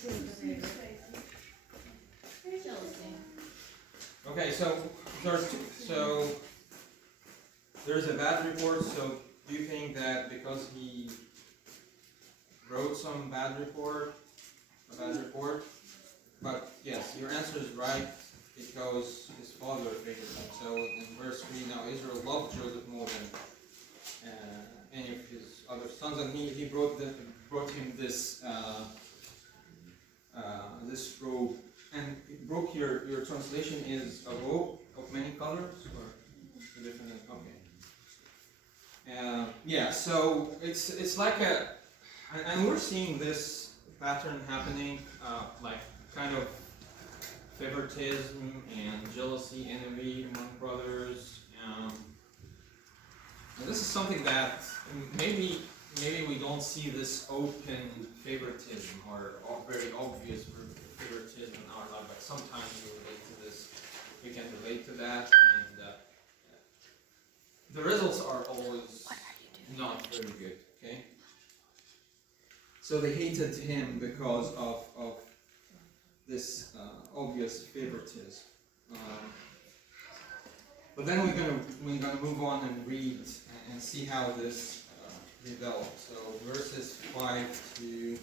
Jealousy. Okay, so there's a bad report. So do you think that because he wrote some bad report, a bad report? But yes, your answer is right because his father favored him. So in verse 3, now Israel loved Joseph more than any of his other sons, and he brought him this this robe. And Brooke, your translation is a robe of many colors, or a different? Okay. Yeah. So it's like and we're seeing this pattern happening, like kind of favoritism and jealousy, envy among brothers. And this is something that maybe we don't see this open favoritism or very obvious favoritism in our life, but sometimes we relate to this. We can relate to that, and the results are always not very good. Okay. So they hated him because of this obvious favoritism. But then we're gonna move on and read and see how this develops. So verses 5 to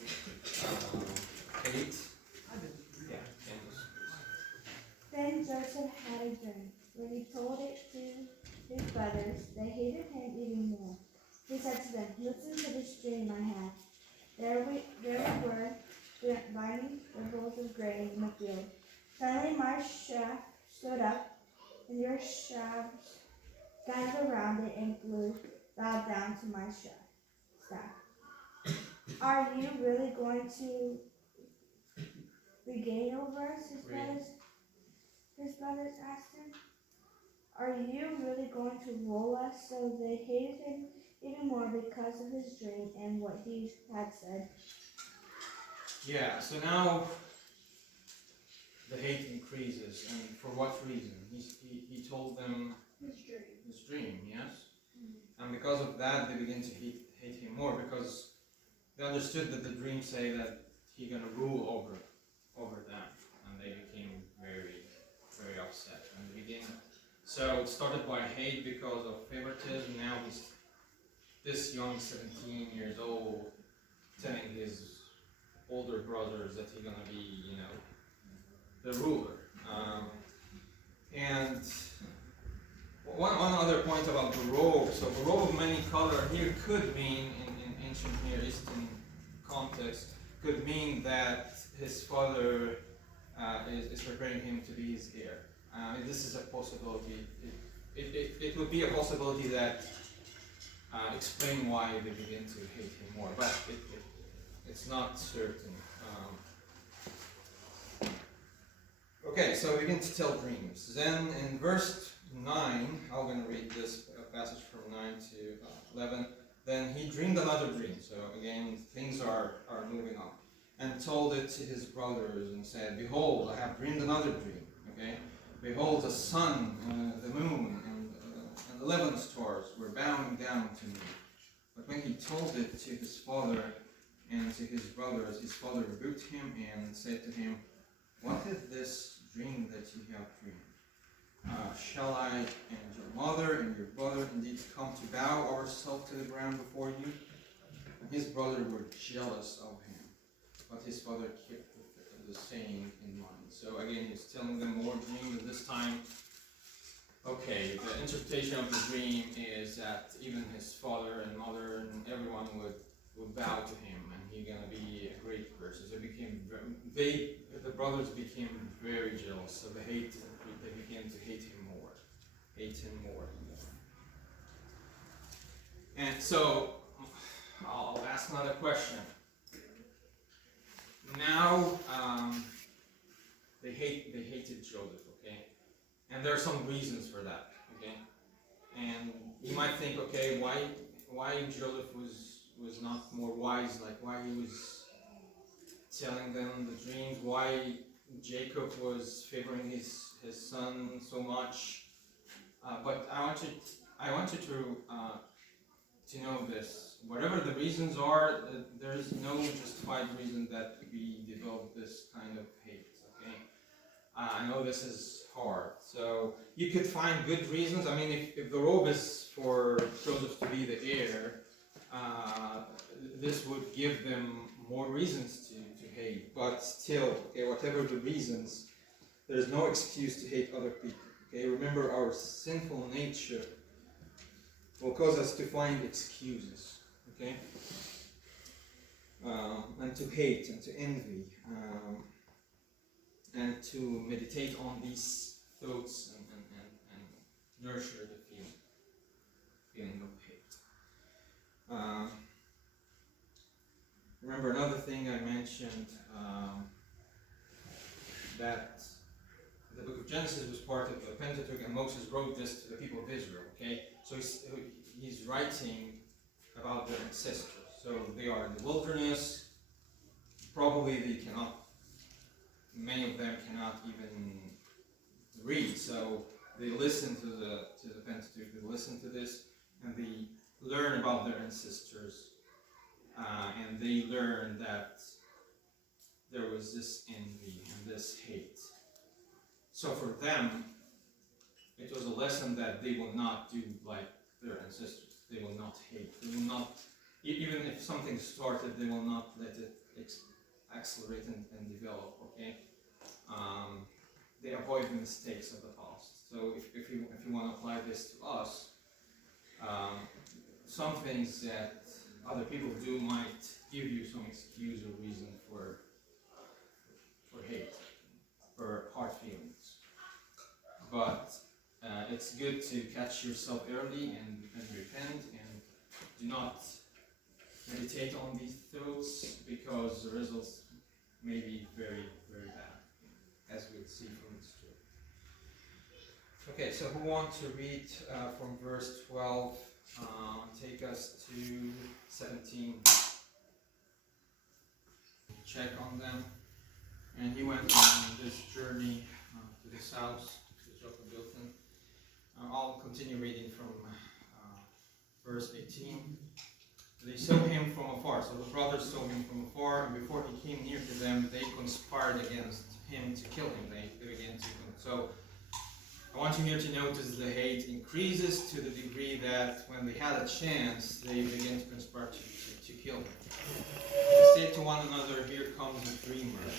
8. Yeah. Then Joseph had a dream. When he told it to his brothers, they hated him even more. He said to them, "Listen to this dream I had. There we were, binding the rolls of grain in the field. Suddenly my shaft stood up, and your shafts gathered around it and bowed down to my staff. Are you really going to regain over us?" His brothers asked him. "Are you really going to rule us?" So they hated him even more because of his dream and what he had said. Yeah, so now the hate increases, and for what reason? He told them his dream, yes? And because of that, they begin to hate him more, because they understood that the dream say that he's going to rule over them, and they became very, very upset. And they begin, so it started by hate because of favoritism. Now this young 17 years old telling his older brothers that he's going to be, the ruler. And one other point about the robe. So the robe of many color here could mean, in ancient Near Eastern context, could mean that his father is preparing him to be his heir. This is a possibility. It would be a possibility that explain why they begin to hate him more, but it's not certain. Okay, so we begin to tell dreams. Then in verse 9, I'm going to read this passage from 9 to 11. Then he dreamed another dream. So again, things are moving on. And told it to his brothers and said, "Behold, I have dreamed another dream." Okay? "Behold, the sun, the moon, and 11 stars were bowing down to me." But when he told it to his father and to his brothers, his father rebuked him and said to him, "What is this dream that you have dreamed? Shall I and your mother and your brother indeed come to bow ourselves to the ground before you?" And his brothers were jealous of him, but his father kept the saying in mind. So again, he's telling them more dreams, and this time, okay, the interpretation of the dream is that even his father and mother and everyone would bow to him, and he's gonna be a great person. So the brothers became very jealous. So they began to hate him more. And so I'll ask another question. Now they hated Joseph, okay, and there are some reasons for that, okay. And you might think, okay, why Joseph was not more wise, like why he was telling them the dreams, why Jacob was favoring his son so much. But I want you to to know this. Whatever the reasons are, there is no justified reason that we develop this kind of hate. Okay, I know this is hard. So you could find good reasons. I mean, if the robe is for Joseph to be the heir, this would give them more reasons to hate. But still, okay, whatever the reasons, there is no excuse to hate other people. Okay, remember our sinful nature will cause us to find excuses. Okay, and to hate and to envy. And to meditate on these thoughts and nurture the feeling of hate. Remember another thing I mentioned, that the book of Genesis was part of the Pentateuch, and Moses wrote this to the people of Israel. Okay, so he's writing about their ancestors. So they are in the wilderness. Probably they cannot. Many of them cannot even read, so they listen to the Pentateuch, they listen to this, and they learn about their ancestors, and they learn that there was this envy and this hate. So for them, it was a lesson that they will not do like their ancestors. They will not hate. They will not, even if something started, they will not let it accelerate and develop. Okay. They avoid the mistakes of the past. So if you want to apply this to us, some things that other people do might give you some excuse or reason for hate, for hard feelings. But it's good to catch yourself early and repent, and do not meditate on these thoughts, because the results may be very, very bad, as we'll see from the story. Okay, so who wants to read from verse 12, take us to 17, check on them. And he went on this journey to the south, to Jotun. I'll continue reading from verse 18. They saw him from afar. So the brothers saw him from afar, and before he came near to them, they conspired against him to kill him. They began to. So I want you here to notice the hate increases to the degree that when they had a chance, they began to conspire to kill him. They said to one another, "Here comes the dreamer.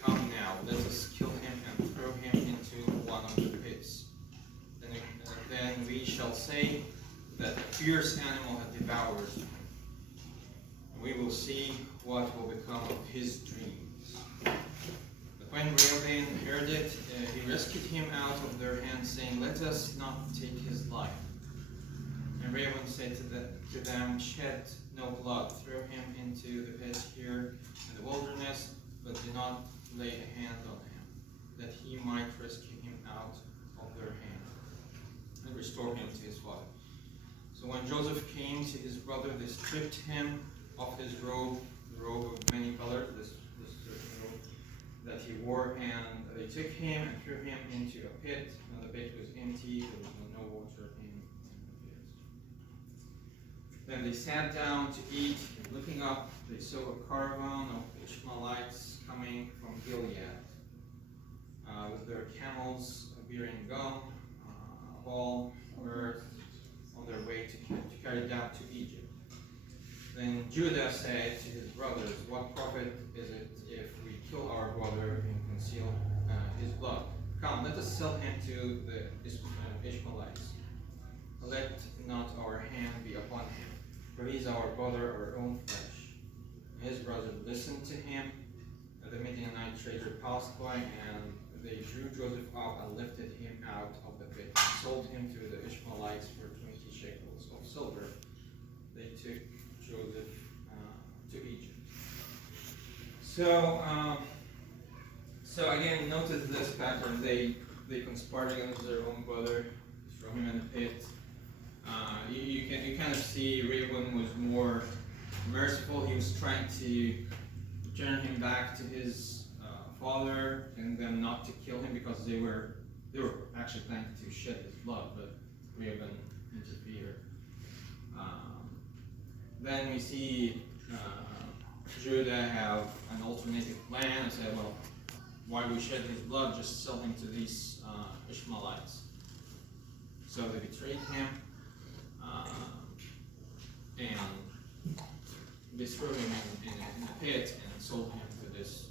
Come now, let us kill him and throw him into one of the pits. Then we shall say that a fierce animal had devoured him. We will see what will become of his dreams." But when Reuben heard it, he rescued him out of their hands, saying, "Let us not take his life." And Reuben said to them, "Shed no blood, throw him into the pit here in the wilderness, but do not lay a hand on him, that he might rescue him out of their hand and restore him to his father." So when Joseph came to his brother, they stripped him of his robe, the robe of many colors, this certain robe that he wore, and they took him and threw him into a pit. Now the pit was empty, there was no water in the pit. Then they sat down to eat, and looking up, they saw a caravan of Ishmaelites coming from Gilead, with their camels bearing gum, ball, earth, on their way to carry down to Egypt. Then Judah said to his brothers, "What profit is it if we kill our brother and conceal his blood? Come, let us sell him to the Ishmaelites. Let not our hand be upon him, for he is our brother, our own flesh." And his brothers listened to him. The Midianite trader passed by, and they drew Joseph up and lifted him out of the pit and sold him to the Ishmaelites for 20 shekels of silver. They took Joseph to Egypt. So again, notice this pattern. They conspired against their own brother, throw him in the pit. You kind of see Reuben was more merciful. He was trying to turn him back to his father, and them not to kill him, because they were actually planning to shed his blood, but Reuben interfered. then we see Judah have an alternative plan and say, well, why we shed his blood, just sell him to these Ishmaelites. So they betrayed him and they threw him in a pit and sold him to this